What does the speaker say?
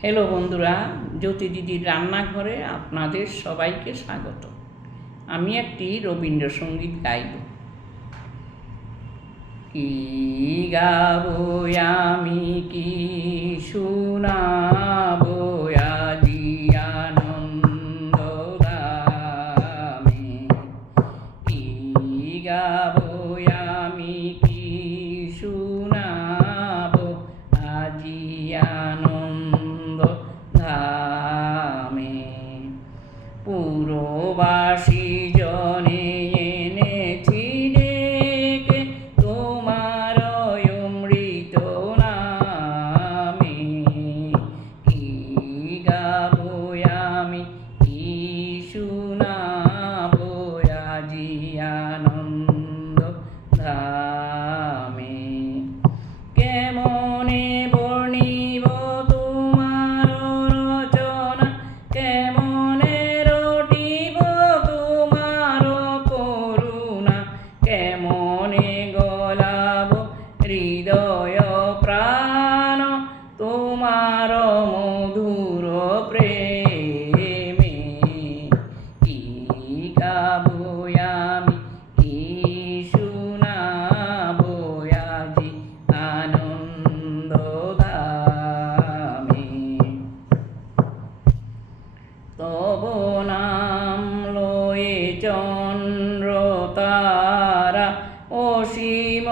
Hello বন্ধুরা, জ্যোতি দিদির রান্নাঘরে আপনাদের সবাইকে স্বাগত। আমি একটি রবীন্দ্রসঙ্গীত গাইব। কি গাবো আমি, কি শোনাবো আজি আনন্দ ধামে। কি গাবো আমি, কি শোনাবো আজি আনন্দ ধামে। পুরবাসী জনে এনেছি ডেকে তোমার অমৃত নামে। কি গাবো আমি, কি শোনাবো আজি আনন্দ ধামে। কেমনে বর্ণিব তোমার রচনা, কেমনে রটিব তোমার করুণা, কেমনে গলাব হৃদয় প্রাণ তোমার মধুর প্রেমে। কি গাবো আমি, কি শোনাবো আজি আনন্দ ধামে। তব নাম লয়ে চন্দ্র তারা অসীম